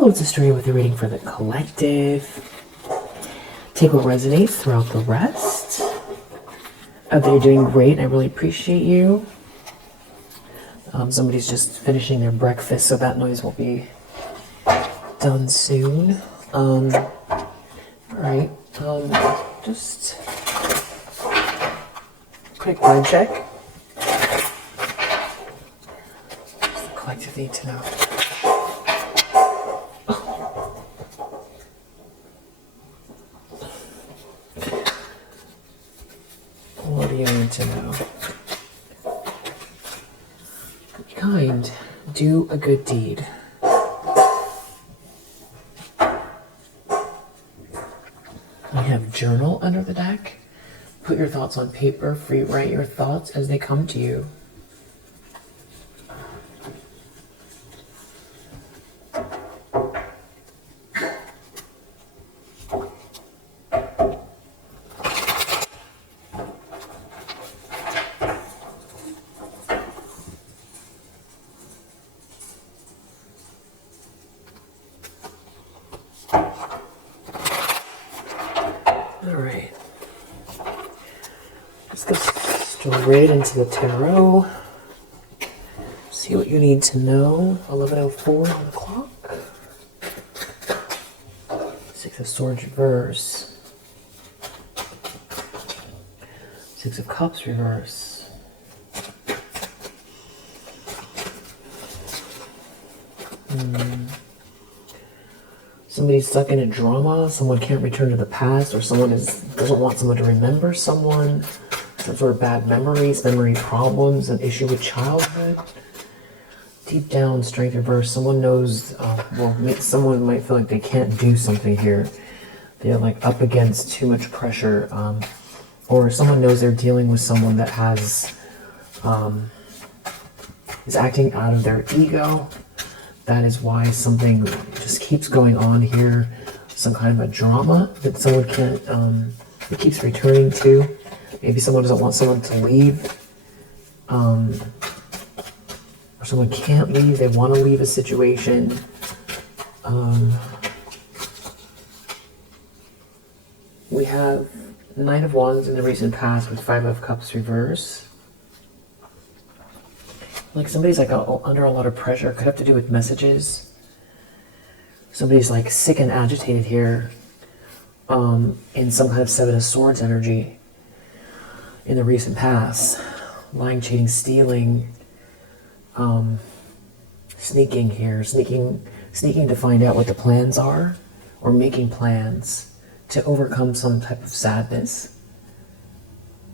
Hello, it's Astoria with a reading for the collective. Take what resonates throughout the rest. You're doing great. I really appreciate you. Somebody's just finishing their breakfast, so that noise will be done soon. Alright, just quick vibe check. What's the collective need to know? What do you need to know? Be kind. Do a good deed. We have journal under the deck. Put your thoughts on paper. Free write your thoughts as they come to you. Alright, let's go straight into the tarot. See what you need to know. 11:04 on the clock. Six of Swords reverse. Six of Cups reverse. Somebody's stuck in a drama, someone can't return to the past, or someone doesn't want someone to remember someone, some sort of bad memories, memory problems, an issue with childhood. Deep down, Strength reverse, someone knows, someone might feel like they can't do something here. They're like up against too much pressure, or someone knows they're dealing with someone that has, is acting out of their ego. That is why something just keeps going on here. Some kind of a drama that someone can't, it keeps returning to. Maybe someone doesn't want someone to leave. Or someone can't leave, they want to leave a situation. We have Knight of Wands in the recent past with Five of Cups reverse. Like somebody's like under a lot of pressure. Could have to do with messages. Somebody's like sick and agitated here in some kind of Seven of Swords energy in the recent past. Lying, cheating, stealing, sneaking here. Sneaking to find out what the plans are, or making plans to overcome some type of sadness.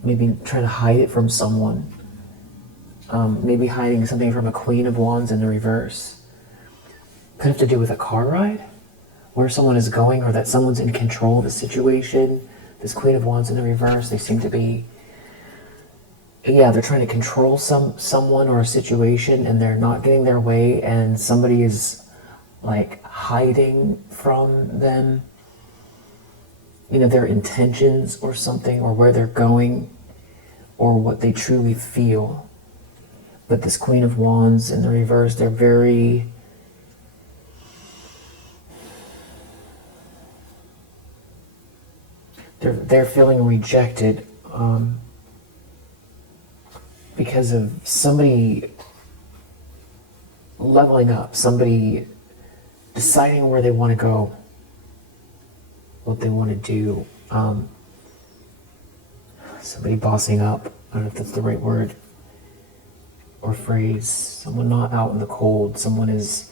Maybe trying to hide it from someone. Maybe hiding something from a Queen of Wands in the reverse. Could have to do with a car ride, where someone is going, or that someone's in control of the situation. This Queen of Wands in the reverse, they seem to be, yeah, they're trying to control someone or a situation, and they're not getting their way, and somebody is like hiding from them, you know, their intentions or something, or where they're going, or what they truly feel. But this Queen of Wands in the reverse, they're very, they're feeling rejected because of somebody leveling up, somebody deciding where they want to go, what they want to do, somebody bossing up. I don't know if that's the right word or phrase. Someone not out in the cold. Someone is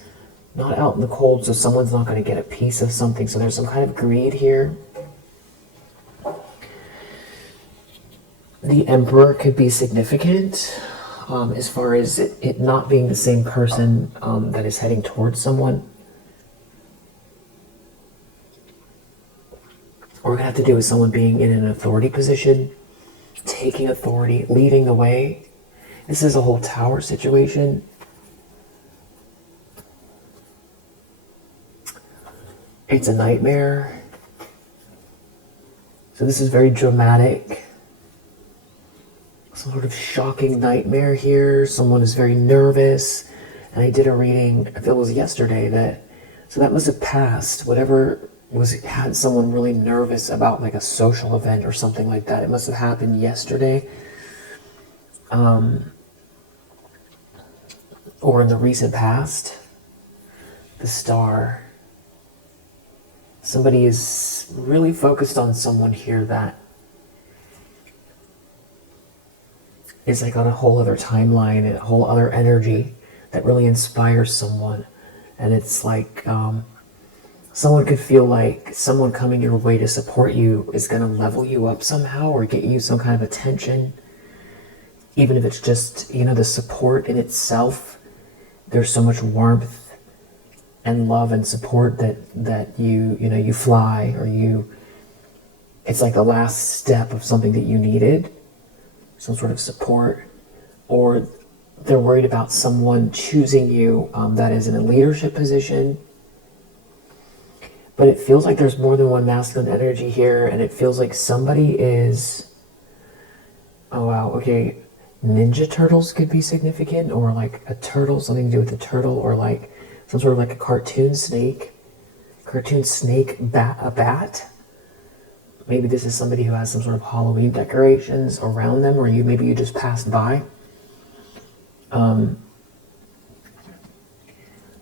not out in the cold, so someone's not going to get a piece of something. So there's some kind of greed here. The Emperor could be significant as far as it not being the same person that is heading towards someone. Or we're going to have to do with someone being in an authority position, taking authority, leading the way. This is a whole tower situation. It's a nightmare. So this is very dramatic. Some sort of shocking nightmare here. Someone is very nervous. And I did a reading, I feel it was yesterday, that So that must have passed. Whatever had someone really nervous about like a social event or something like that. It must have happened yesterday. Or in the recent past. The star. Somebody is really focused on someone here that is like on a whole other timeline and a whole other energy that really inspires someone. And it's like someone could feel like someone coming your way to support you is going to level you up somehow or get you some kind of attention. Even if it's just, the support in itself. There's so much warmth and love and support that you fly, or it's like the last step of something that you needed. Some sort of support, or they're worried about someone choosing you that is in a leadership position. But it feels like there's more than one masculine energy here, and it feels like somebody is, oh wow, okay, Ninja Turtles could be significant, or like a turtle, something to do with a turtle, or like some sort of like a cartoon snake, a bat. Maybe this is somebody who has some sort of Halloween decorations around them, or maybe you just passed by.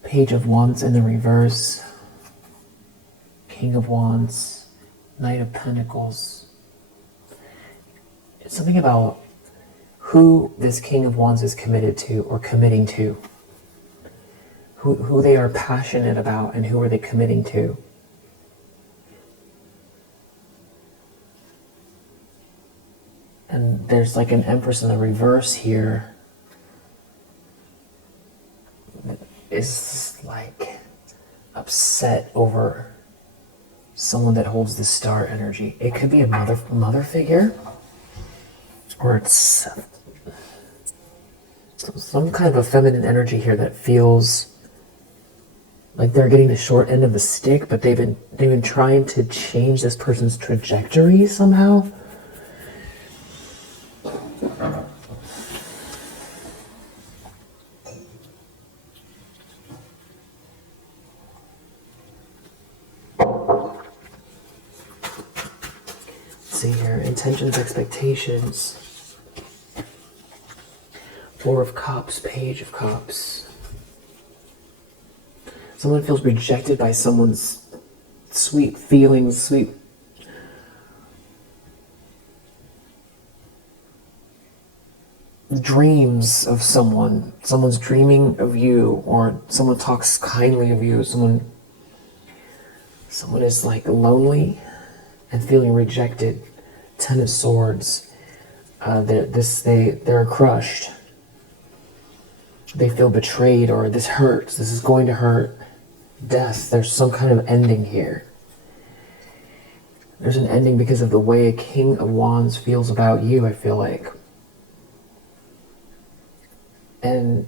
Page of Wands in the reverse. King of Wands. Knight of Pentacles. It's something about who this King of Wands is committed to or committing to. Who they are passionate about and who are they committing to. And there's like an Empress in the reverse here. That is like upset over someone that holds the star energy. It could be a mother figure, or it's some kind of a feminine energy here that feels like they're getting the short end of the stick, but they've been trying to change this person's trajectory somehow. See here, intentions, expectations. Four of Cups, Page of Cups. Someone feels rejected by someone's sweet feelings, sweet dreams of someone. Someone's dreaming of you, or someone talks kindly of you. Someone is like lonely and feeling rejected. Ten of Swords. They're crushed. They feel betrayed, or this hurts. This is going to hurt. Death. There's some kind of ending here. There's an ending because of the way a King of Wands feels about you, I feel like. And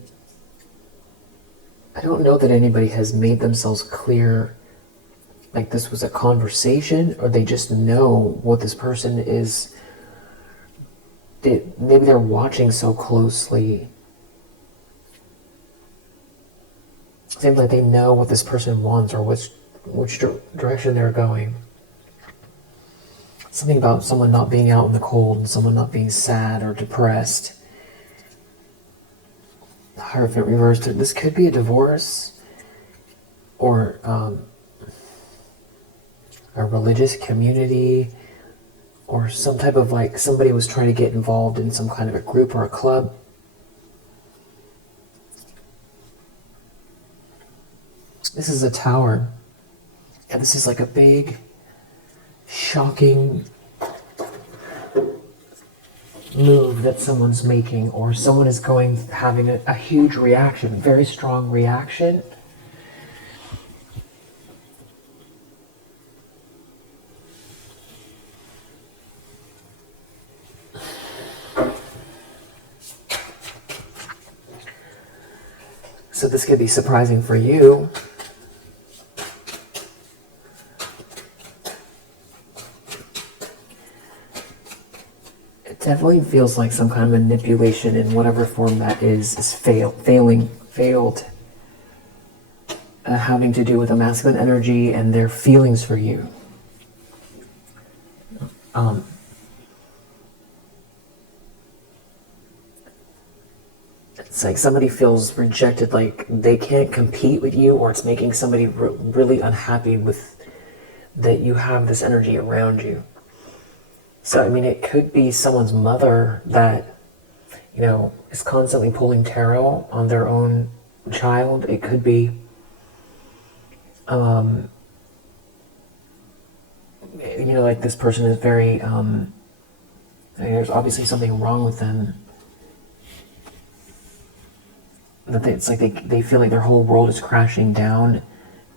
I don't know that anybody has made themselves clear, like this was a conversation, or they just know what this person is. Maybe they're watching so closely. Seems like they know what this person wants, or which direction they're going. Something about someone not being out in the cold and someone not being sad or depressed. The Hierophant reversed. This could be a divorce, or a religious community, or some type of like somebody was trying to get involved in some kind of a group or a club. This is a Tower, and this is like a big, shocking move that someone's making, or someone is having a huge reaction, very strong reaction. So this could be surprising for you. Definitely feels like some kind of manipulation in whatever form that is failed. having to do with a masculine energy and their feelings for you. It's like somebody feels rejected, like they can't compete with you, or it's making somebody really unhappy with that you have this energy around you. So, I mean, it could be someone's mother that, you know, is constantly pulling tarot on their own child. It could be, you know, like this person is very, there's obviously something wrong with them. That it's like they feel like their whole world is crashing down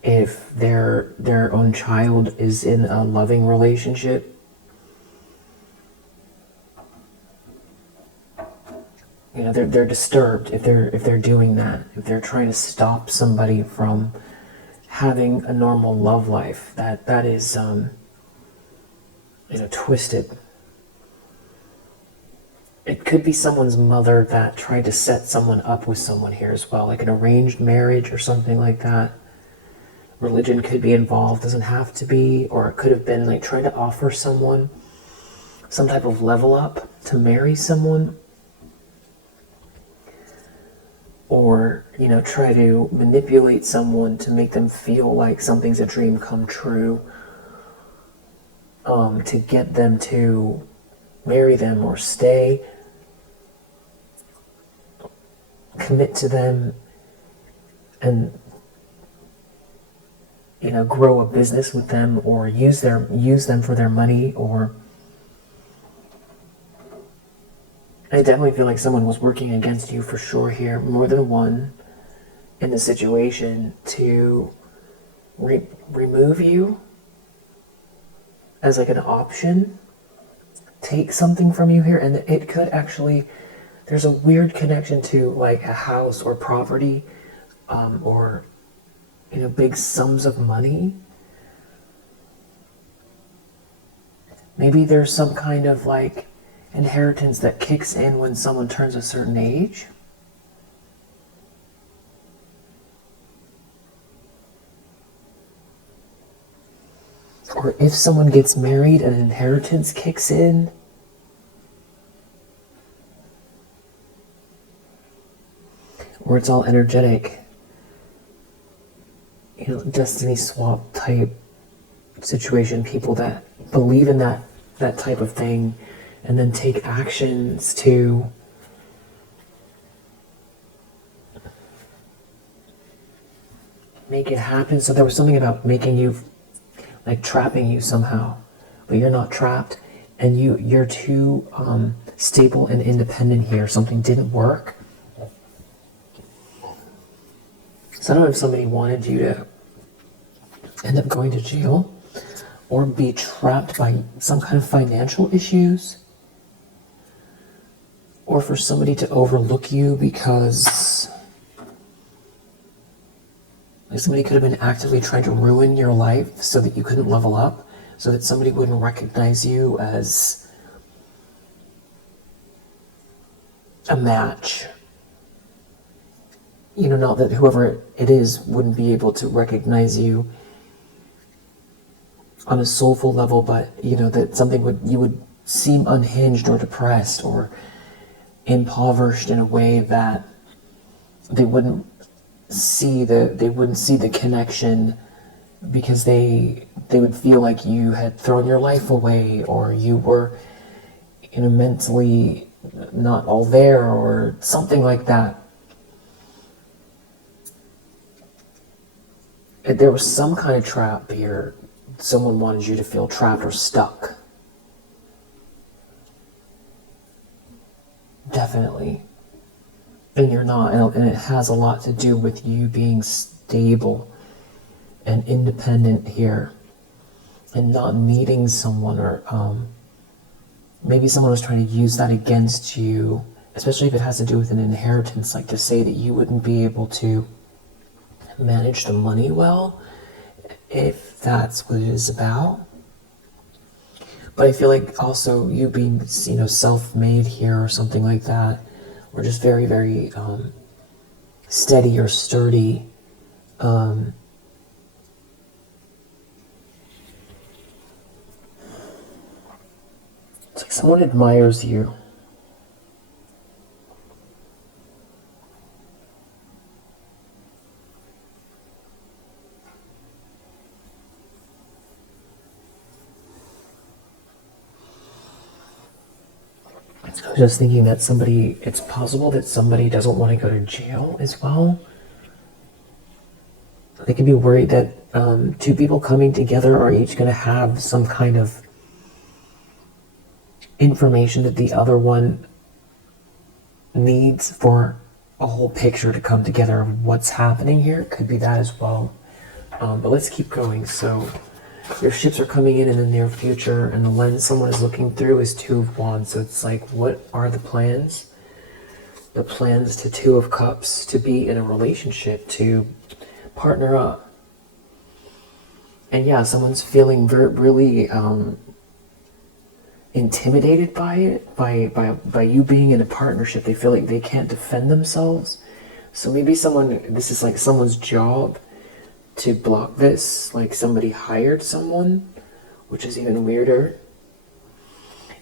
if their own child is in a loving relationship. You know, they're disturbed if they're doing that, if they're trying to stop somebody from having a normal love life. That is you know, twisted. It could be someone's mother that tried to set someone up with someone here as well, like an arranged marriage or something like that. Religion could be involved, doesn't have to be, or it could have been like trying to offer someone some type of level up to marry someone. Or, you know, try to manipulate someone to make them feel like something's a dream come true, to get them to marry them or stay, commit to them, and, you know, grow a business with them, or use them for their money. Or I definitely feel like someone was working against you for sure here, more than one in the situation, to remove you as like an option, take something from you here. And it could actually, there's a weird connection to like a house or property, or, you know, big sums of money. Maybe there's some kind of like inheritance that kicks in when someone turns a certain age. Or if someone gets married, an inheritance kicks in. Or it's all energetic, you know, destiny swap type situation. People that believe in that type of thing and then take actions to make it happen. So there was something about making you, like trapping you somehow, but you're not trapped, and you're too stable and independent here. Something didn't work. So I don't know if somebody wanted you to end up going to jail or be trapped by some kind of financial issues, or for somebody to overlook you because like somebody could have been actively trying to ruin your life so that you couldn't level up, so that somebody wouldn't recognize you as a match. You know, not that whoever it is wouldn't be able to recognize you on a soulful level, but, you know, that you would seem unhinged or depressed or impoverished in a way that they wouldn't see the connection, because they would feel like you had thrown your life away, or you were, you know, mentally not all there, or something like that. There was some kind of trap here. Someone wanted you to feel trapped or stuck. Definitely. And you're not, and it has a lot to do with you being stable and independent here, and not needing someone, or maybe someone was trying to use that against you, especially if it has to do with an inheritance, like to say that you wouldn't be able to manage the money well, if that's what it is about. But I feel like also you being, you know, self-made here or something like that, or just very, very steady or sturdy, Um, it's like someone admires you. I was just thinking that it's possible that somebody doesn't want to go to jail as well. They could be worried that two people coming together are each going to have some kind of information that the other one needs for a whole picture to come together of what's happening here. Could be that as well. But let's keep going. So your ships are coming in the near future, and the lens someone is looking through is Two of Wands. So it's like, what are the plans? The plans to Two of Cups, to be in a relationship, to partner up. And yeah, someone's feeling really intimidated by it, by you being in a partnership. They feel like they can't defend themselves. So maybe this is like someone's job to block this, like somebody hired someone, which is even weirder.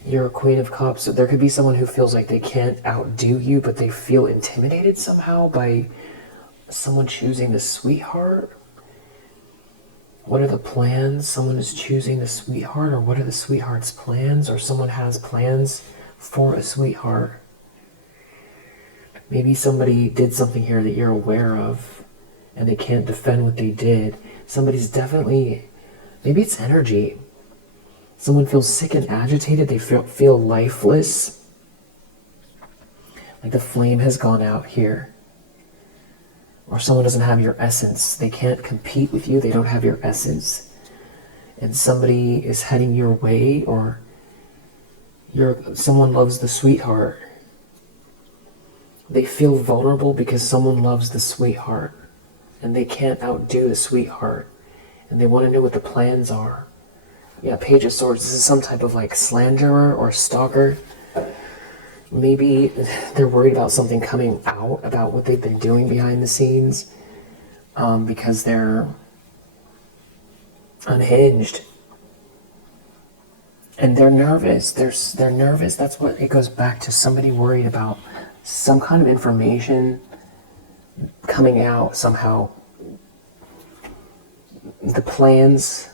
You're a Queen of Cups, so there could be someone who feels like they can't outdo you, but they feel intimidated somehow by someone choosing the sweetheart. What are the plans? Someone is choosing the sweetheart, or what are the sweetheart's plans? Or someone has plans for a sweetheart. Maybe somebody did something here that you're aware of, and they can't defend what they did. Somebody's definitely, maybe it's energy. Someone feels sick and agitated. They feel lifeless. Like the flame has gone out here. Or someone doesn't have your essence. They can't compete with you. They don't have your essence. And somebody is heading your way, or someone loves the sweetheart. They feel vulnerable because someone loves the sweetheart. And they can't outdo the sweetheart. And they want to know what the plans are. Yeah, Page of Swords. This is some type of like slanderer or stalker. Maybe they're worried about something coming out about what they've been doing behind the scenes, because they're unhinged. And they're nervous. They're nervous. That's what it goes back to. Somebody worried about some kind of information coming out somehow. The plans,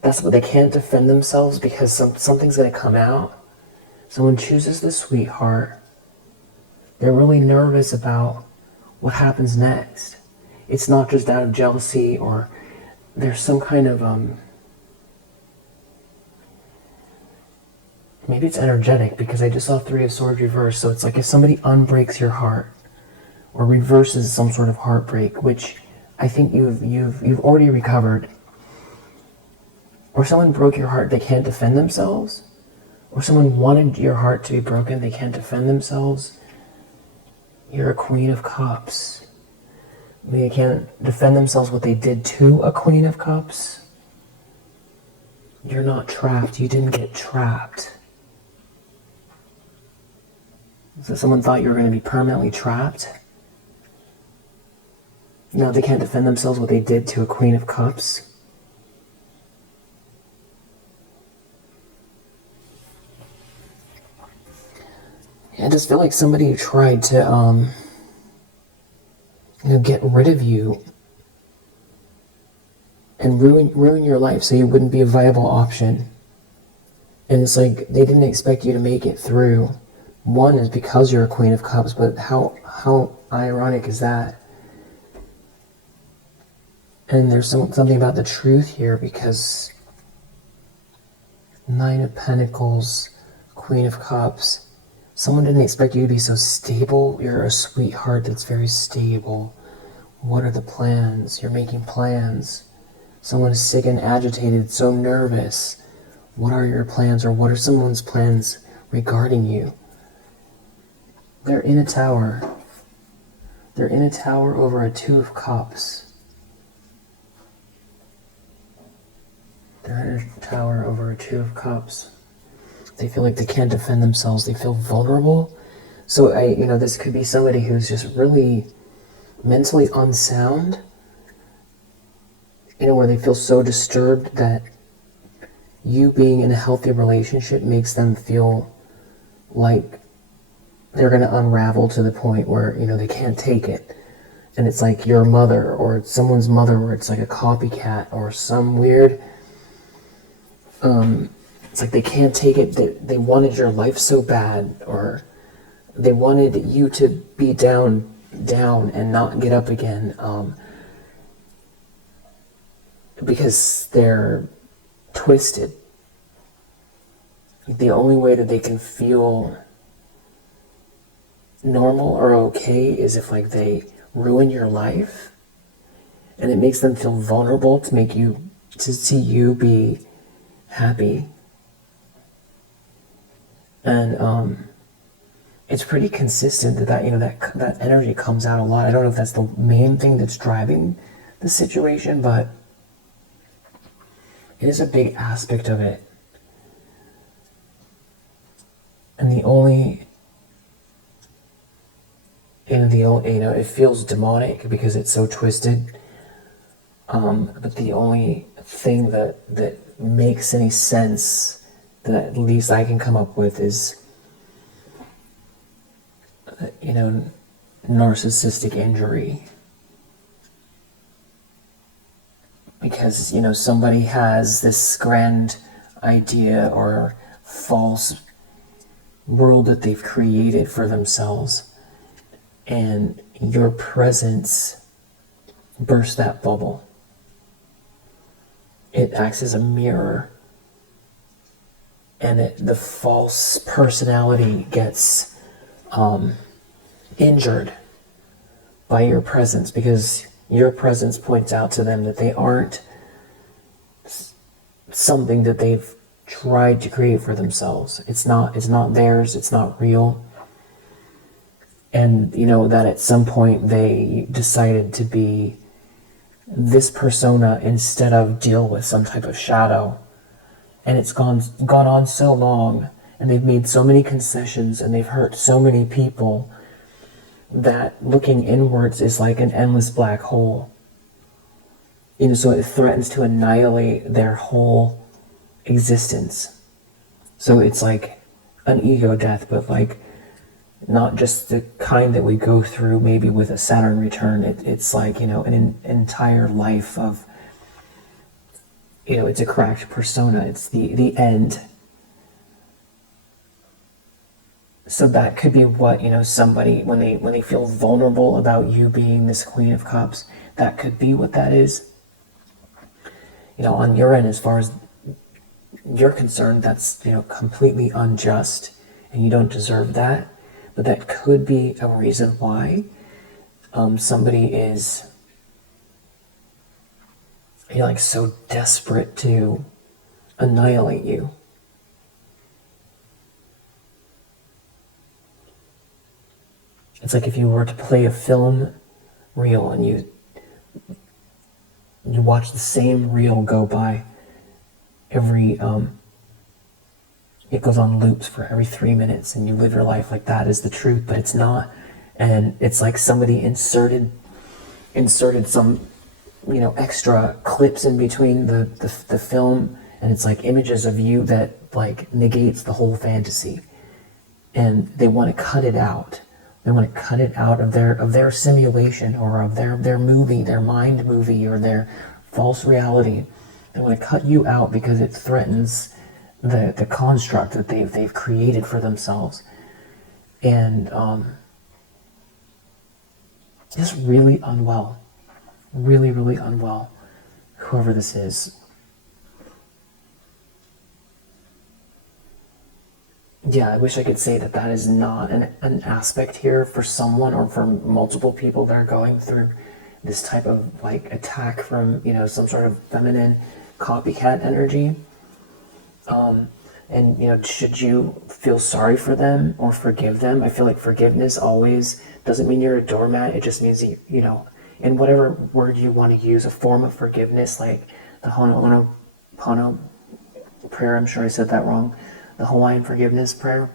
that's what they can't defend themselves because something's going to come out. Someone chooses the sweetheart. They're really nervous about what happens next. It's not just out of jealousy, or there's some kind of, maybe it's energetic, because I just saw Three of Swords reversed. So it's like if somebody unbreaks your heart or reverses some sort of heartbreak, which I think you've already recovered, or someone broke your heart, they can't defend themselves, or someone wanted your heart to be broken, they can't defend themselves. You're a Queen of Cups. They can't defend themselves what they did to a Queen of Cups. You're not trapped. You didn't get trapped. So someone thought you were going to be permanently trapped. No, they can't defend themselves what they did to a Queen of Cups. I just feel like somebody tried to, get rid of you and ruin your life so you wouldn't be a viable option. And it's like they didn't expect you to make it through. One is because you're a Queen of Cups, but how ironic is that? And there's something about the truth here, because Nine of Pentacles, Queen of Cups. Someone didn't expect you to be so stable. You're a sweetheart that's very stable. What are the plans? You're making plans. Someone is sick and agitated, so nervous. What are your plans, or what are someone's plans regarding you? They're in a tower. They're in a tower over a Two of Cups. They're in a tower over a Two of Cups. They feel like they can't defend themselves. They feel vulnerable. So this could be somebody who's just really mentally unsound. where they feel so disturbed that you being in a healthy relationship makes them feel like they're going to unravel to the point where, they can't take it. And it's like your mother or it's someone's mother where it's like a copycat or some weird, it's like they can't take it. They wanted your life so bad, or they wanted you to be down and not get up again, because they're twisted. The only way that they can feel normal or okay is if like they ruin your life, and it makes them feel vulnerable to see you be happy. And it's pretty consistent that energy comes out a lot. I don't know if that's the main thing that's driving the situation, but it is a big aspect of it. And the only, it feels demonic because it's so twisted. But the only thing that makes any sense that at least I can come up with is, narcissistic injury. Because, somebody has this grand idea or false world that they've created for themselves, and your presence bursts that bubble. It acts as a mirror, and the false personality gets injured by your presence, because your presence points out to them that they aren't something that they've tried to create for themselves. It's not theirs, it's not real. And that at some point they decided to be this persona instead of deal with some type of shadow. And it's gone on so long, and they've made so many concessions, and they've hurt so many people, that looking inwards is like an endless black hole. So it threatens to annihilate their whole existence. So it's like an ego death, but like not just the kind that we go through maybe with a Saturn return. It's like, an entire life of, it's a cracked persona. It's the end. So that could be what, somebody, when they feel vulnerable about you being this Queen of Cups, that could be what that is. On your end, as far as you're concerned, that's, completely unjust, and you don't deserve that. But that could be a reason why somebody is, so desperate to annihilate you. It's like if you were to play a film reel and you watch the same reel go by every, it goes on loops for every 3 minutes, and you live your life like that is the truth, but it's not. And it's like somebody inserted some, extra clips in between the film, and it's like images of you that like negates the whole fantasy. And they want to cut it out. They want to cut it out of their simulation, or of their movie, their mind movie, or their false reality. They want to cut you out because it threatens the construct that they've created for themselves. And just really unwell. Really, really unwell, whoever this is. Yeah, I wish I could say that is not an aspect here for someone, or for multiple people that are going through this type of like attack from, some sort of feminine copycat energy. And, should you feel sorry for them or forgive them? I feel like forgiveness always doesn't mean you're a doormat. It just means, in whatever word you want to use, a form of forgiveness, like the Ho'oponopono prayer. I'm sure I said that wrong. The Hawaiian forgiveness prayer.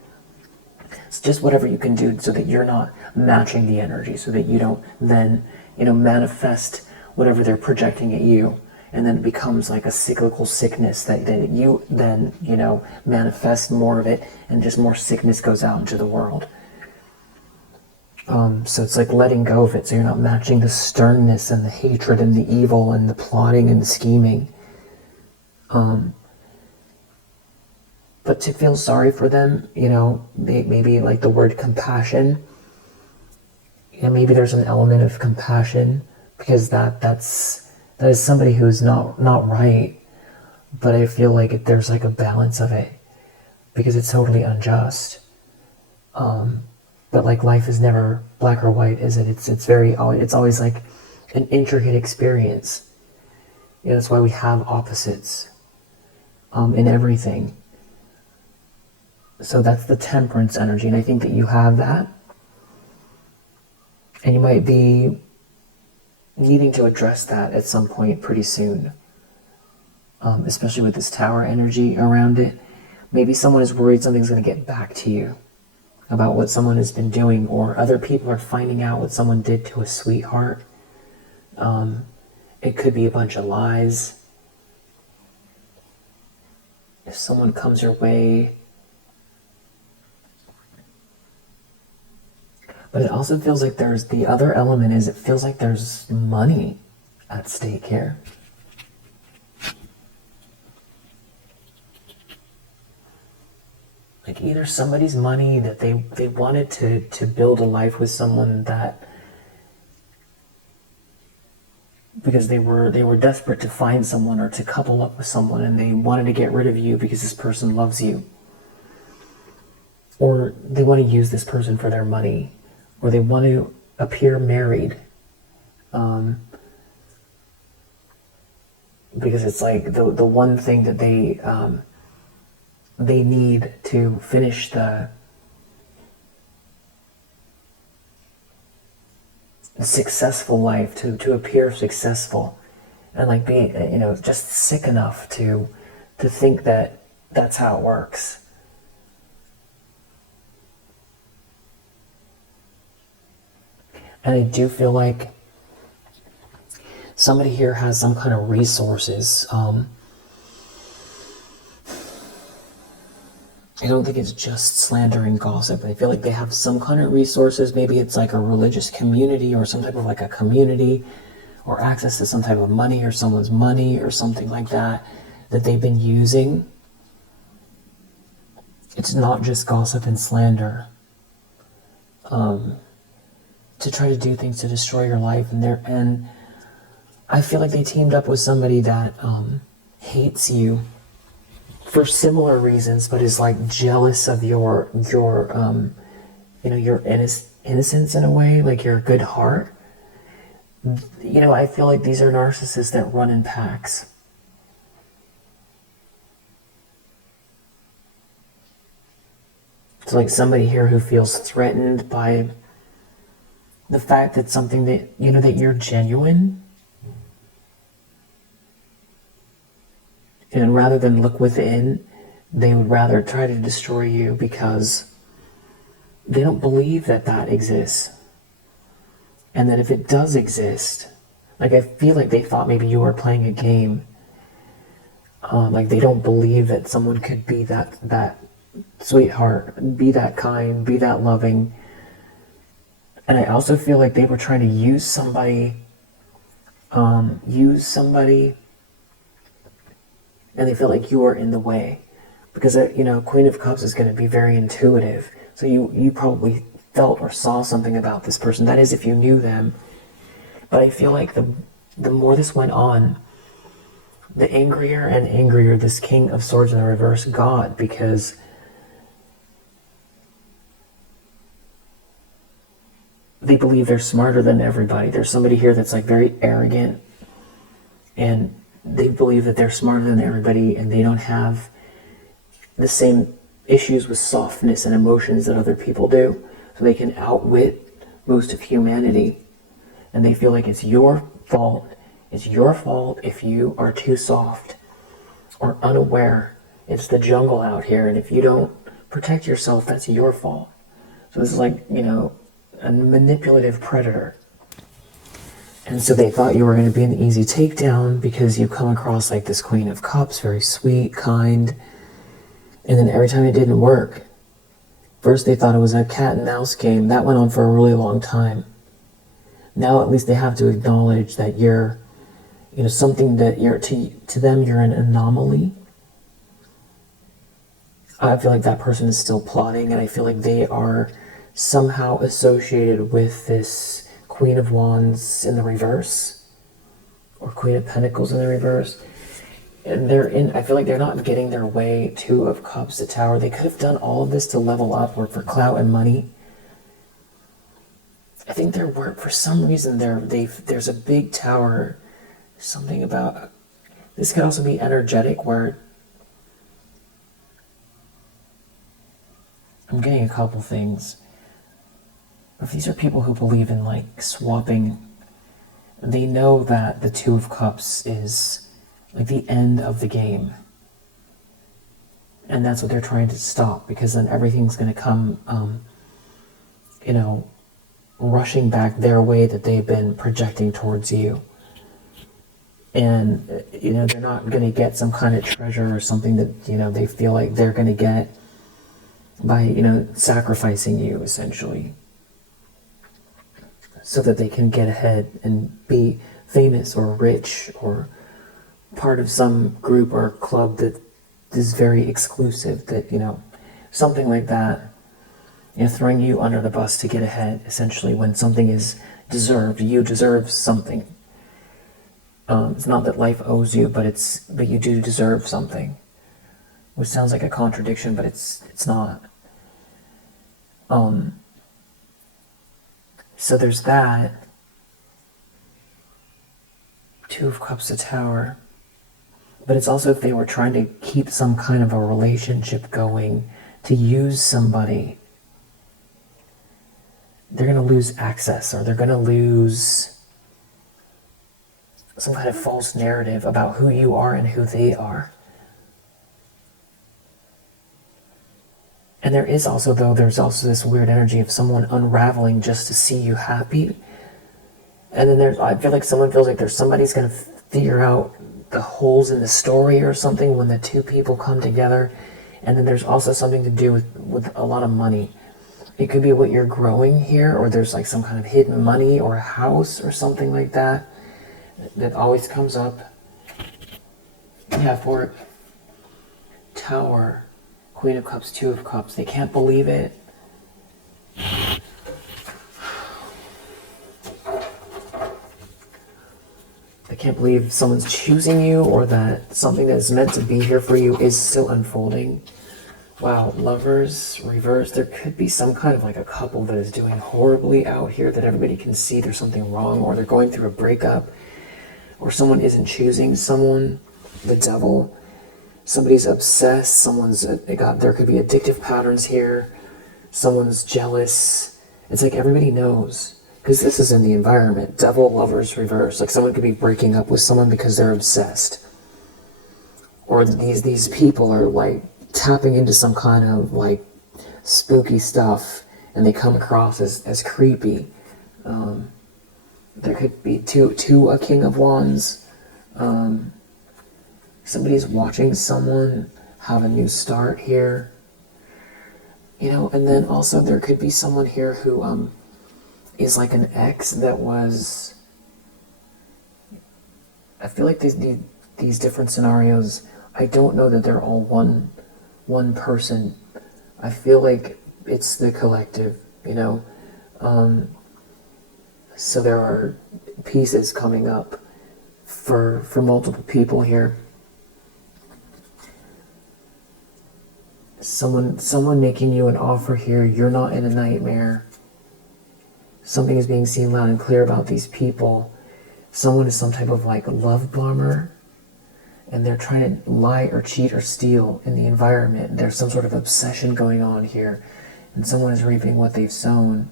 It's just whatever you can do so that you're not matching the energy, so that you don't then, manifest whatever they're projecting at you. and then it becomes like a cyclical sickness that you then, manifest more of it, and just more sickness goes out into the world. So it's like letting go of it, so you're not matching the sternness and the hatred and the evil and the plotting and the scheming. But to feel sorry for them, maybe like the word compassion, maybe there's an element of compassion, because that is somebody who's not right. But I feel like there's like a balance of it, because it's totally unjust. But like life is never black or white, is it? It's always like an intricate experience. That's why we have opposites in everything. So that's the temperance energy, and I think that you have that. And you might be needing to address that at some point pretty soon, especially with this tower energy around it. Maybe someone is worried something's going to get back to you about what someone has been doing, or other people are finding out what someone did to a sweetheart. It could be a bunch of lies. If someone comes your way. But it also feels like there's, the other element is, it feels like there's money at stake here. Like either somebody's money that they wanted to build a life with someone, that because they were desperate to find someone or to couple up with someone, and they wanted to get rid of you because this person loves you. Or they want to use this person for their money, or they want to appear married. Because it's like the one thing that they need to finish the successful life, to appear successful, and like be just sick enough to think that that's how it works. And I do feel like somebody here has some kind of resources. I don't think it's just slander and gossip. I feel like they have some kind of resources. Maybe it's like a religious community, or some type of like a community, or access to some type of money, or someone's money, or something like that they've been using. It's not just gossip and slander. To try to do things to destroy your life, and I feel like they teamed up with somebody that hates you for similar reasons, but is like jealous of your innocence in a way, like your good heart. I feel like these are narcissists that run in packs. It's like somebody here who feels threatened by the fact that something that, that you're genuine. And rather than look within, they would rather try to destroy you, because they don't believe that exists. And that if it does exist, like I feel like they thought maybe you were playing a game. Like they don't believe that someone could be that sweetheart, be that kind, be that loving. And I also feel like they were trying to use somebody, and they feel like you are in the way. Because, Queen of Cups is going to be very intuitive. So you probably felt or saw something about this person. That is, if you knew them. But I feel like the more this went on, the angrier and angrier this King of Swords in the reverse got, because they believe they're smarter than everybody. There's somebody here that's like very arrogant, and they believe that they're smarter than everybody, and they don't have the same issues with softness and emotions that other people do. So they can outwit most of humanity, and they feel like it's your fault. It's your fault if you are too soft or unaware. It's the jungle out here, and if you don't protect yourself, that's your fault. So this is like, a manipulative predator. And so they thought you were going to be an easy takedown because you come across like this Queen of Cups, very sweet, kind. And then every time it didn't work, first they thought it was a cat and mouse game. That went on for a really long time. Now at least they have to acknowledge that you're, something that you're, to them, you're an anomaly. I feel like that person is still plotting, and I feel like they are somehow associated with this Queen of Wands in the reverse, or Queen of Pentacles in the reverse. And I feel like they're not getting their way. Two of Cups, the Tower. They could have done all of this to level up or for clout and money. I think for some reason, there's a big tower. Something about, this could also be energetic, where I'm getting a couple things. If these are people who believe in like swapping, they know that the Two of Cups is like the end of the game. And that's what they're trying to stop, because then everything's going to come, rushing back their way that they've been projecting towards you. And, they're not going to get some kind of treasure or something that, they feel like they're going to get by, sacrificing you, essentially, so that they can get ahead and be famous or rich or part of some group or club that is very exclusive, that, something like that, throwing you under the bus to get ahead, essentially, when something is deserved. You deserve something. It's not that life owes you, but you do deserve something, which sounds like a contradiction, but it's not. So there's that. Two of Cups, the Tower. But it's also if they were trying to keep some kind of a relationship going, to use somebody, they're going to lose access, or they're going to lose some kind of false narrative about who you are and who they are. And there's also this weird energy of someone unraveling just to see you happy. And then I feel like someone feels like somebody's going to figure out the holes in the story or something when the two people come together. And then there's also something to do with a lot of money. It could be what you're growing here, or there's like some kind of hidden money or a house or something like that always comes up. Yeah, for Tower, Queen of Cups, Two of Cups. They can't believe it. They can't believe someone's choosing you, or that something that is meant to be here for you is still unfolding. Wow, Lovers, reverse. There could be some kind of like a couple that is doing horribly out here that everybody can see there's something wrong, or they're going through a breakup, or someone isn't choosing someone. The Devil. Somebody's obsessed. There could be addictive patterns here. Someone's jealous. It's like everybody knows, because this is in the environment. Devil, Lovers, reverse. Like someone could be breaking up with someone because they're obsessed. Or these people are like tapping into some kind of like spooky stuff, and they come across as creepy. There could be a King of Wands. Somebody's watching someone have a new start here. And then also there could be someone here who is like an ex that was... I feel like these different scenarios, I don't know that they're all one person. I feel like it's the collective, so there are pieces coming up for multiple people here. Someone making you an offer here. You're not in a nightmare. Something is being seen loud and clear about these people. Someone is some type of like love bomber, and they're trying to lie or cheat or steal in the environment. There's some sort of obsession going on here, and someone is reaping what they've sown.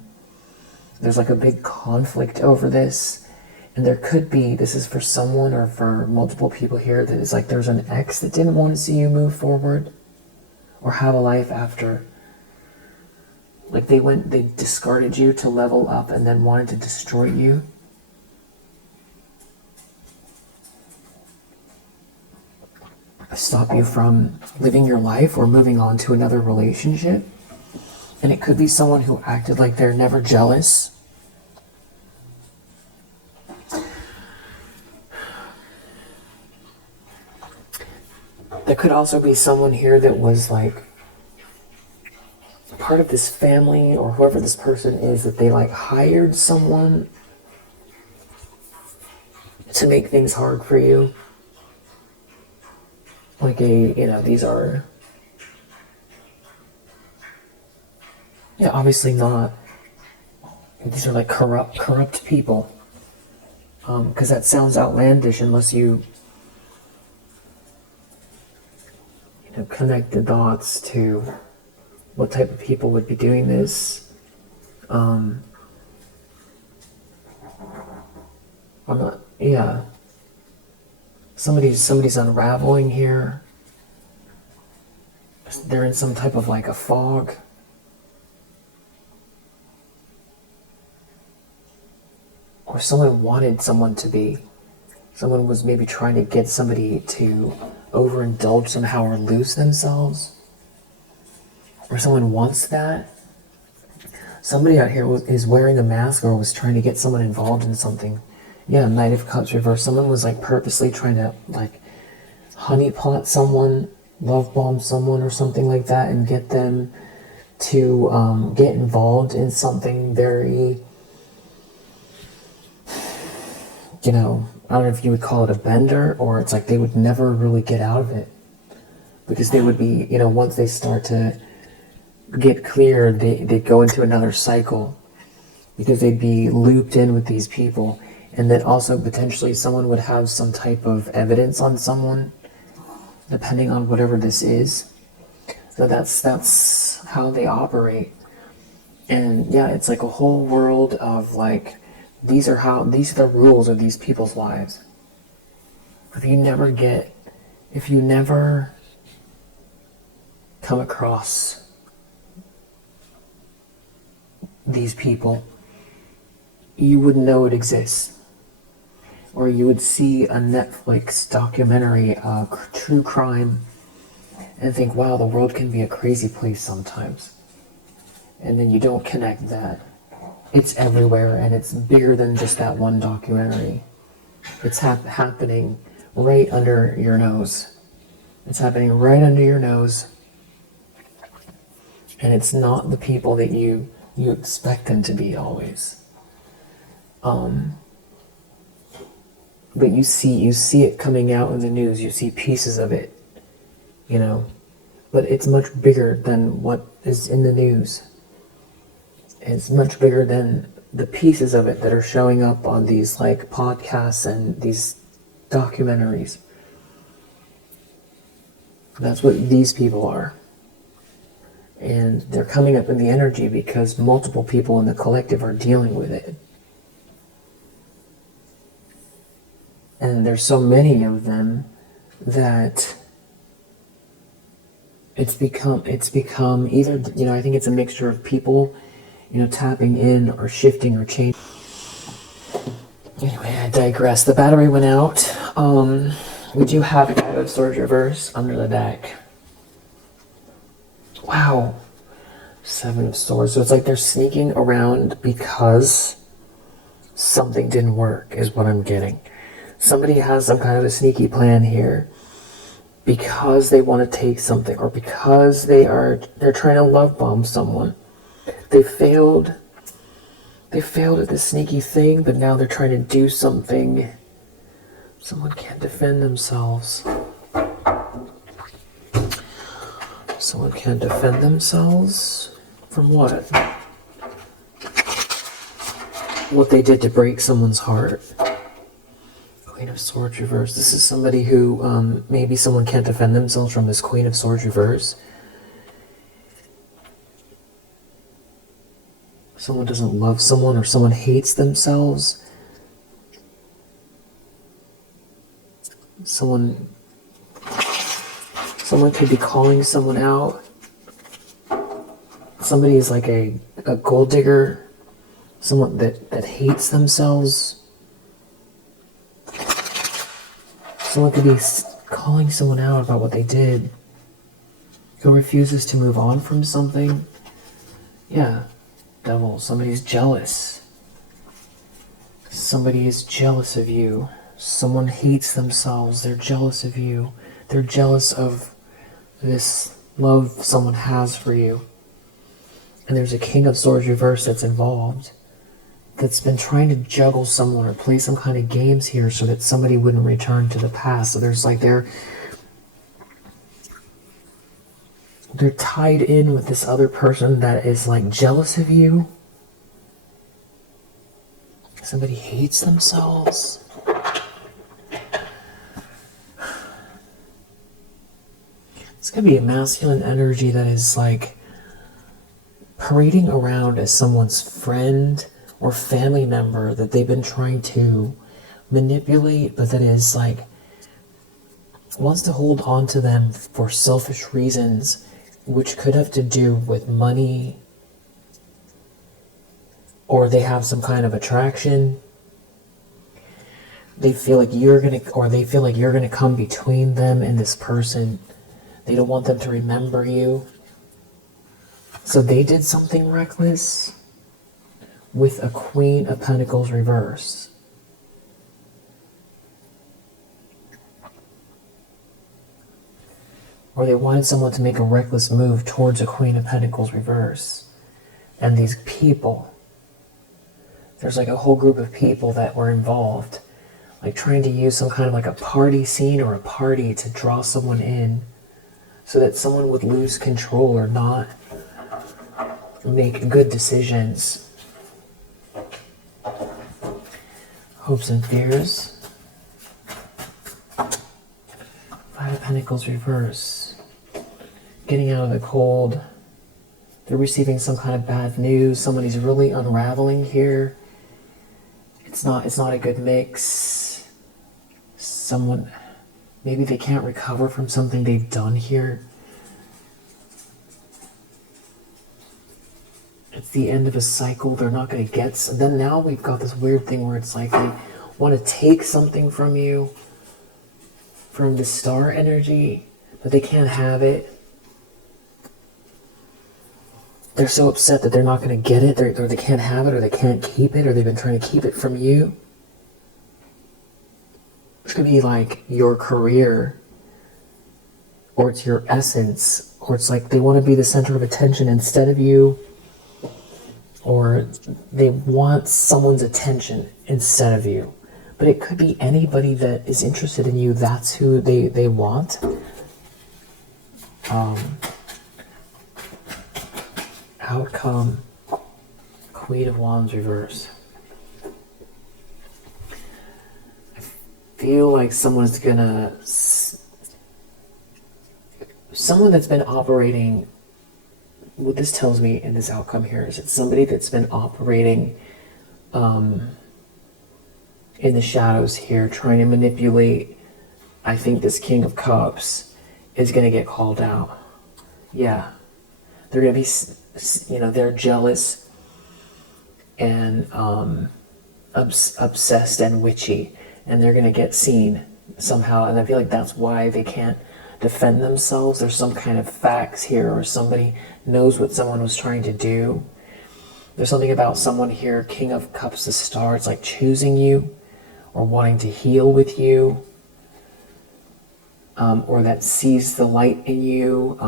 There's like a big conflict over this, and there could be, this is for someone or for multiple people here, that is like there's an ex that didn't want to see you move forward or have a life after. Like they discarded you to level up and then wanted to destroy you. stop you from living your life or moving on to another relationship. And it could be someone who acted like they're never jealous. There could also be someone here that was like part of this family, or whoever this person is, that they like hired someone to make things hard for you. Like these are, obviously not, these are like corrupt people. Because that sounds outlandish unless you connect the dots to what type of people would be doing this. I'm not, somebody's unraveling here. They're in some type of like a fog. Or someone wanted someone to be. Someone was maybe trying to get somebody to overindulge somehow or lose themselves. Or someone wants that. Somebody out here is wearing a mask or was trying to get someone involved in something. Yeah, Knight of Cups reversed. Someone was like purposely trying to like honeypot someone, love bomb someone or something like that, and get them to get involved in something very, I don't know if you would call it a bender, or it's like they would never really get out of it. Because they would be, once they start to get clear, they'd go into another cycle. Because they'd be looped in with these people. And then also potentially someone would have some type of evidence on someone, depending on whatever this is. So that's how they operate. And yeah, it's like a whole world of like, these are the rules of these people's lives. If you never come across these people, you wouldn't know it exists. Or you would see a Netflix documentary of true crime and think, wow, the world can be a crazy place sometimes. And then you don't connect that. It's everywhere, and it's bigger than just that one documentary. It's happening right under your nose. It's happening right under your nose. And it's not the people that you expect them to be always. But you see it coming out in the news. You see pieces of it, But it's much bigger than what is in the news. It's much bigger than the pieces of it that are showing up on these like podcasts and these documentaries. That's what these people are. And they're coming up in the energy because multiple people in the collective are dealing with it. And there's so many of them that it's become either, I think it's a mixture of people, tapping in or shifting or changing. Anyway, I digress. The battery went out. We do have a Five of Swords reverse under the deck. Wow. Seven of Swords. So it's like they're sneaking around because something didn't work, is what I'm getting. Somebody has some kind of a sneaky plan here because they want to take something, or because they're trying to love bomb someone. They failed at this sneaky thing, but now they're trying to do something. Someone can't defend themselves. Someone can't defend themselves from what? What they did to break someone's heart. Queen of Swords reverse. This is somebody who, maybe someone can't defend themselves from this Queen of Swords reverse. Someone doesn't love someone, or someone hates themselves. Someone could be calling someone out. Somebody is like a gold digger. Someone that hates themselves. Someone could be calling someone out about what they did, who refuses to move on from something. Yeah, devil, somebody's jealous. Somebody is jealous of you. Someone hates themselves. They're jealous of you. They're jealous of this love someone has for you. And there's a King of Swords reverse that's involved, that's been trying to juggle someone or play some kind of games here so that somebody wouldn't return to the past. So there's like they're tied in with this other person that is like jealous of you. Somebody hates themselves. It's going to be a masculine energy that is like parading around as someone's friend or family member that they've been trying to manipulate, but that is like wants to hold on to them for selfish reasons, which could have to do with money, or they have some kind of attraction. They feel like you're gonna come between them and this person. They don't want them to remember you. So they did something reckless with a Queen of Pentacles reverse. Or they wanted someone to make a reckless move towards a Queen of Pentacles reverse. And these people, there's like a whole group of people that were involved, like trying to use some kind of like a party scene or a party to draw someone in so that someone would lose control or not make good decisions. Hopes and fears. Five of Pentacles reverse. Getting out of the cold. They're receiving some kind of bad news. Somebody's really unraveling here. It's not a good mix. Someone, maybe they can't recover from something they've done here. It's the end of a cycle. They're not going to get. Then now we've got this weird thing where it's like they want to take something from you, from the star energy, but they can't have it. They're so upset that they're not going to get it, or they can't have it, or they can't keep it, or they've been trying to keep it from you. It's going to be like your career, or it's your essence, or it's like they want to be the center of attention instead of you, or they want someone's attention instead of you. But it could be anybody that is interested in you. That's who they want. Outcome, Queen of Wands reverse. I feel like someone that's been operating, what this tells me in this outcome here is it's somebody that's been operating in the shadows here, trying to manipulate. I think this King of Cups is going to get called out. Yeah. They're going to be, they're jealous and obsessed and witchy, and they're going to get seen somehow. And I feel like that's why they can't defend themselves. There's some kind of facts here, or somebody knows what someone was trying to do. There's something about someone here, King of Cups, the star. It's like choosing you or wanting to heal with you, or that sees the light in you.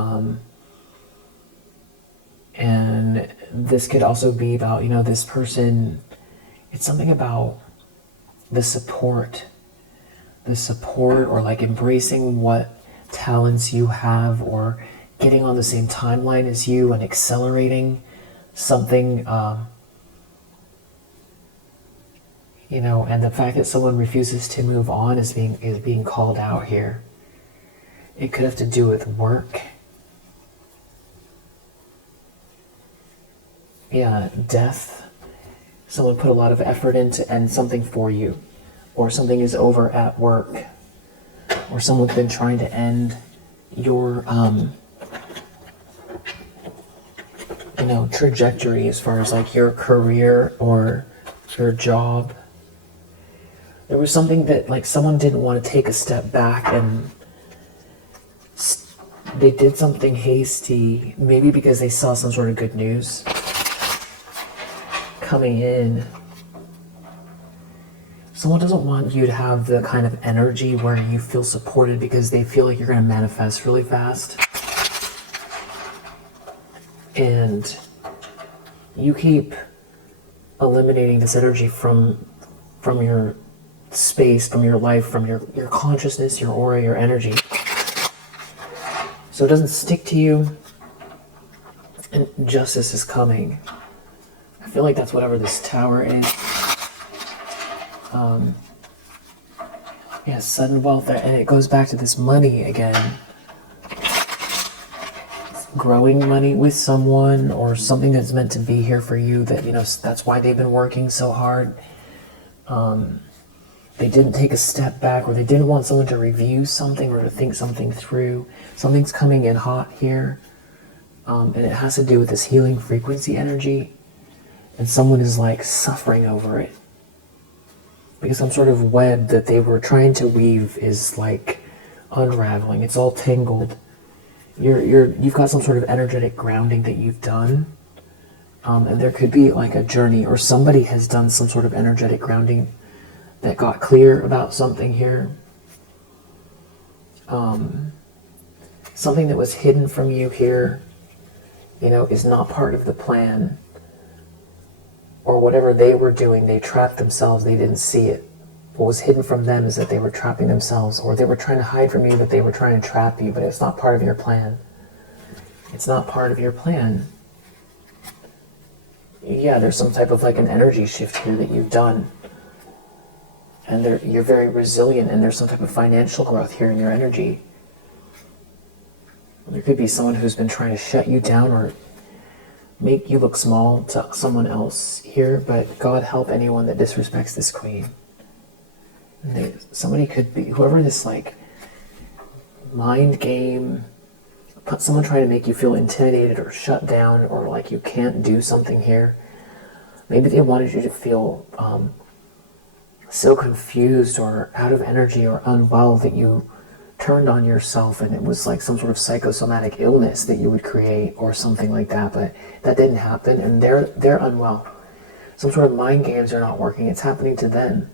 And this could also be about, this person, it's something about the support, or like embracing what talents you have, or getting on the same timeline as you and accelerating something, and the fact that someone refuses to move on is being called out here. It could have to do with work. Yeah, death. Someone put a lot of effort into end something for you, or something is over at work, or someone's been trying to end your trajectory as far as like your career or your job. There was something that like someone didn't want to take a step back and they did something hasty, maybe because they saw some sort of good news coming in. Someone doesn't want you to have the kind of energy where you feel supported because they feel like you're going to manifest really fast. And you keep eliminating this energy from your space, from your life, from your consciousness, your aura, your energy. So it doesn't stick to you, and justice is coming. I feel like that's whatever this tower is. Yeah, sudden wealth, and it goes back to this money again. Growing money with someone, or something that's meant to be here for you, that, you know, that's why they've been working so hard. They didn't take a step back, or they didn't want someone to review something or to think something through. Something's coming in hot here, and it has to do with this healing frequency energy, and someone is like suffering over it. Because some sort of web that they were trying to weave is like unraveling. It's all tangled. You've got some sort of energetic grounding that you've done, and there could be like a journey, or somebody has done some sort of energetic grounding that got clear about something here. Something that was hidden from you here, you know, is not part of the plan. Or whatever they were doing, they trapped themselves, they didn't see it. What was hidden from them is that they were trapping themselves, or they were trying to hide from you, but they were trying to trap you, but it's not part of your plan. It's not part of your plan. Yeah, there's some type of like an energy shift here that you've done. And you're very resilient, and there's some type of financial growth here in your energy. There could be someone who's been trying to shut you down or make you look small to someone else here, but God help anyone that disrespects this queen. Somebody could be, whoever this like mind game, someone trying to make you feel intimidated or shut down, or like you can't do something here. Maybe they wanted you to feel so confused or out of energy or unwell that you turned on yourself, and it was like some sort of psychosomatic illness that you would create or something like that, but that didn't happen, and they're unwell. Some sort of mind games are not working. It's happening to them.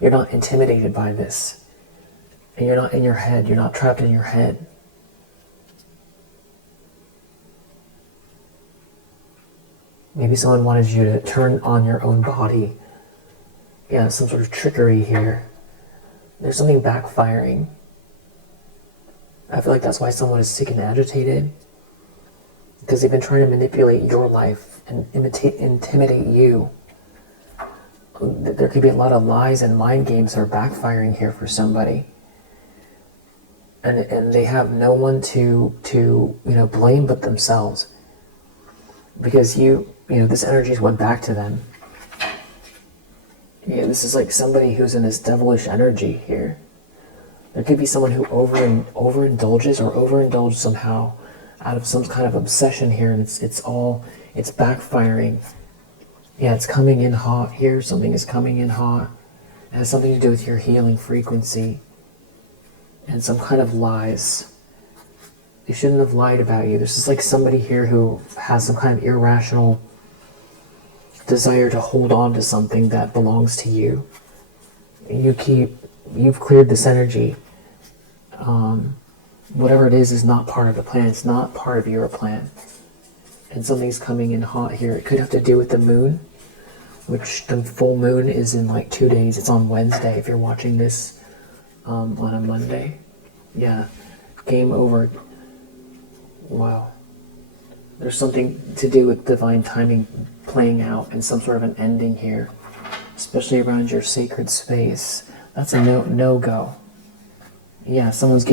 You're not intimidated by this, and you're not in your head. You're not trapped in your head. Maybe someone wanted you to turn on your own body. Yeah, some sort of trickery here. There's something backfiring. I feel like that's why someone is sick and agitated, because they've been trying to manipulate your life and intimidate you. There could be a lot of lies and mind games that are backfiring here for somebody, and they have no one to blame but themselves, because this energy's went back to them. Yeah, this is like somebody who's in this devilish energy here. There could be someone who overindulges or overindulged somehow out of some kind of obsession here, and it's backfiring. Yeah, it's coming in hot here. Something is coming in hot. It has something to do with your healing frequency and some kind of lies. They shouldn't have lied about you. There's just like somebody here who has some kind of irrational desire to hold on to something that belongs to you. You've cleared this energy. Whatever it is not part of the plan. It's not part of your plan. And something's coming in hot here. It could have to do with the moon, which the full moon is in like 2 days. It's on Wednesday if you're watching this on a Monday. Yeah, game over. Wow. There's something to do with divine timing playing out and some sort of an ending here, especially around your sacred space. That's a no-go. Yeah, someone's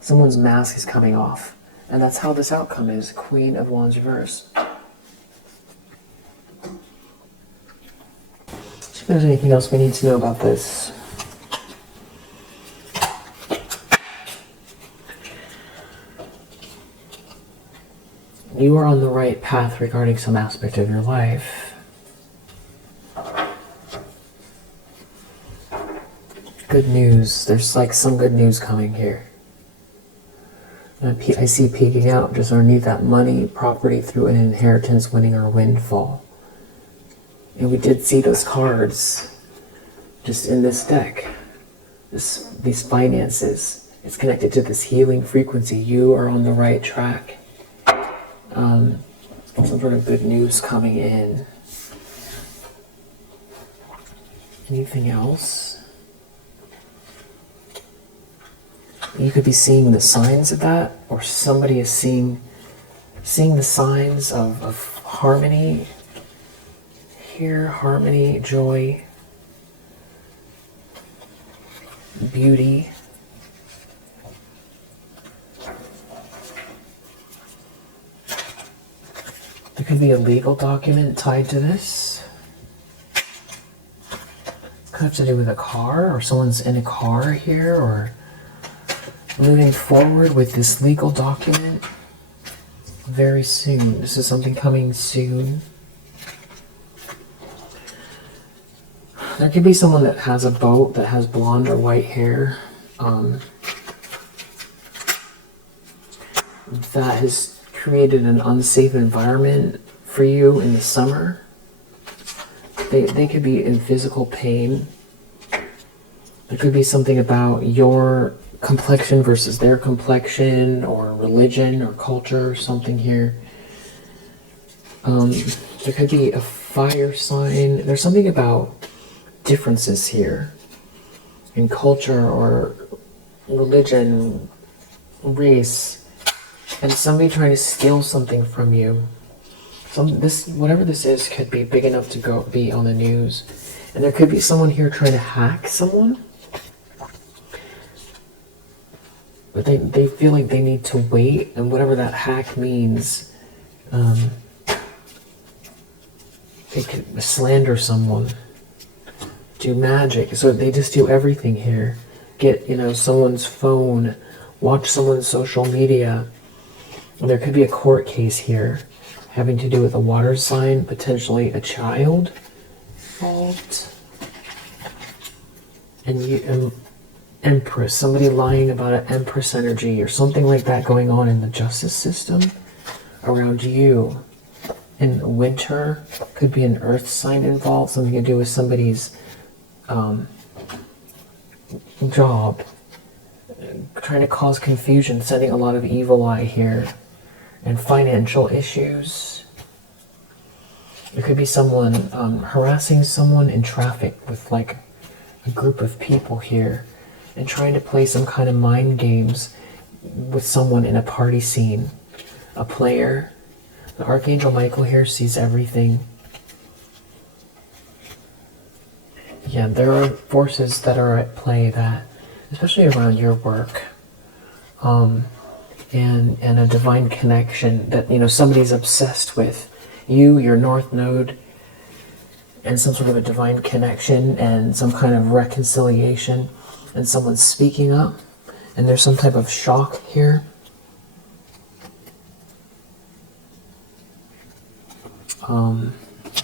someone's mask is coming off. And that's how this outcome is. Queen of Wands reverse. See if there's anything else we need to know about this. You are on the right path regarding some aspect of your life. Good news. There's like some good news coming here. I see peeking out just underneath that money, property through an inheritance, winning, or windfall. And we did see those cards just in this deck. These finances. It's connected to this healing frequency. You are on the right track. Some sort of good news coming in. Anything else? You could be seeing the signs of that, or somebody is seeing the signs of harmony here, harmony, joy, beauty. There could be a legal document tied to this. Could have to do with a car, or someone's in a car here, or moving forward with this legal document very soon. This is something coming soon. There could be someone that has a boat that has blonde or white hair that has created an unsafe environment for you in the summer. They could be in physical pain. There could be something about your complexion versus their complexion, or religion or culture or something here. There could be a fire sign. There's something about differences here in culture or religion, race, and somebody trying to steal something from you. Whatever this is could be big enough to be on the news. And there could be someone here trying to hack someone. But they feel like they need to wait, and whatever that hack means, they could slander someone, do magic. So they just do everything here. Get, someone's phone, watch someone's social media. And there could be a court case here having to do with a water sign, potentially a child involved. And Empress, somebody lying about an Empress energy or something like that going on in the justice system around you. In winter, could be an earth sign involved, something to do with somebody's job, trying to cause confusion, sending a lot of evil eye here, and financial issues. There could be someone harassing someone in traffic with like a group of people here, and trying to play some kind of mind games with someone in a party scene. A player. The Archangel Michael here sees everything. Yeah, there are forces that are at play that, especially around your work, and a divine connection that, somebody's obsessed with you, your North Node, and some sort of a divine connection and some kind of reconciliation. And someone's speaking up, and there's some type of shock here.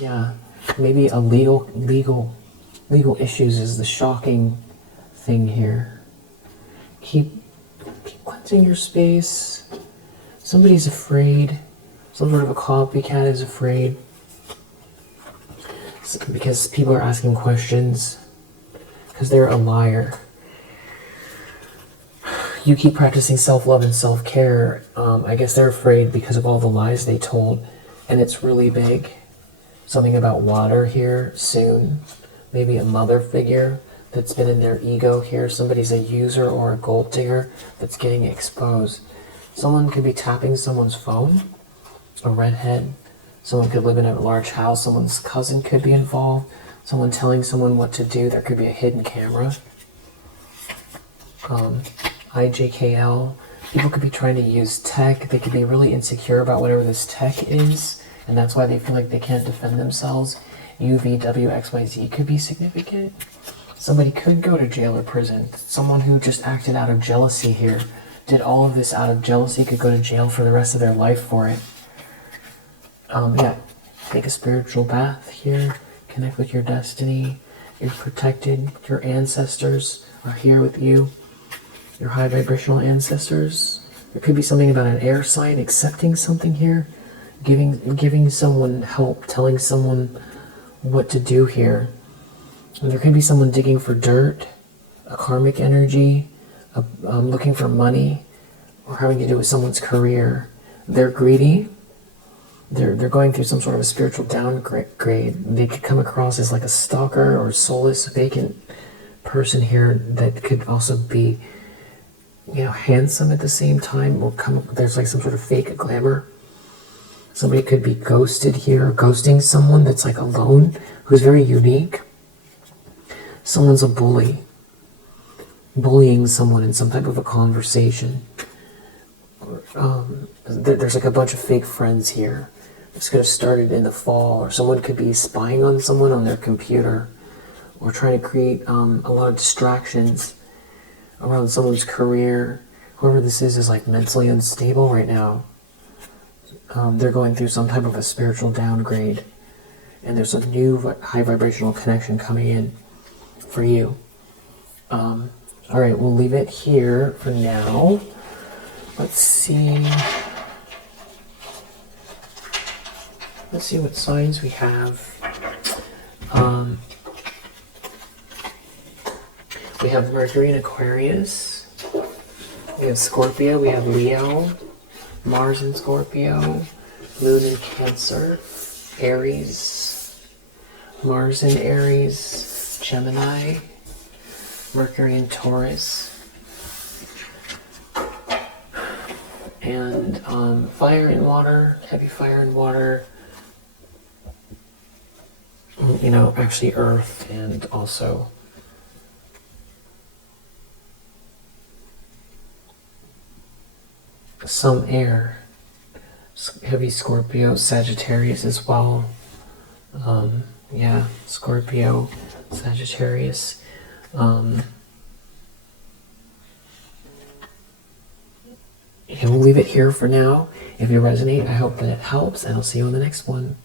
Yeah, maybe a legal issues is the shocking thing here. Keep cleansing your space. Somebody's afraid. Some sort of a copycat is afraid because people are asking questions because they're a liar. You keep practicing self-love and self-care. I guess they're afraid because of all the lies they told, and it's really big. Something about water here soon. Maybe a mother figure that's been in their ego here. Somebody's a user or a gold digger that's getting exposed. Someone could be tapping someone's phone, a redhead. Someone could live in a large house. Someone's cousin could be involved. Someone telling someone what to do. There could be a hidden camera. IJKL. People could be trying to use tech. They could be really insecure about whatever this tech is, and that's why they feel like they can't defend themselves. UVWXYZ could be significant. Somebody could go to jail or prison. Someone who just acted out of jealousy here, did all of this out of jealousy, could go to jail for the rest of their life for it. Yeah, take a spiritual bath here. Connect with your destiny. You're protected. Your ancestors are here with you. Your high vibrational ancestors. There could be something about an air sign accepting something here, giving someone help, telling someone what to do here. And there could be someone digging for dirt, a karmic energy, looking for money, or having to do with someone's career. They're greedy. They're going through some sort of a spiritual downgrade. They could come across as like a stalker or soulless, vacant person here that could also be, handsome at the same time. Or there's like some sort of fake glamour. Somebody could be ghosted here, ghosting someone that's like alone, who's very unique. Someone's a bully, bullying someone in some type of a conversation. There's like a bunch of fake friends here. This could have started in the fall, or someone could be spying on someone on their computer, or trying to create a lot of distractions around someone's career. Whoever this is like mentally unstable right now. They're going through some type of a spiritual downgrade, and there's a new high vibrational connection coming in for you. All right, we'll leave it here for now. Let's see. Let's see what signs we have. We have Mercury in Aquarius. We have Scorpio. We have Leo. Mars in Scorpio. Moon in Cancer. Aries. Mars in Aries. Gemini. Mercury in Taurus. And fire and water. Heavy fire and water. Actually earth, and also some air. Heavy Scorpio, Sagittarius as well. Scorpio, Sagittarius. And we'll leave it here for now. If you resonate, I hope that it helps, and I'll see you on the next one.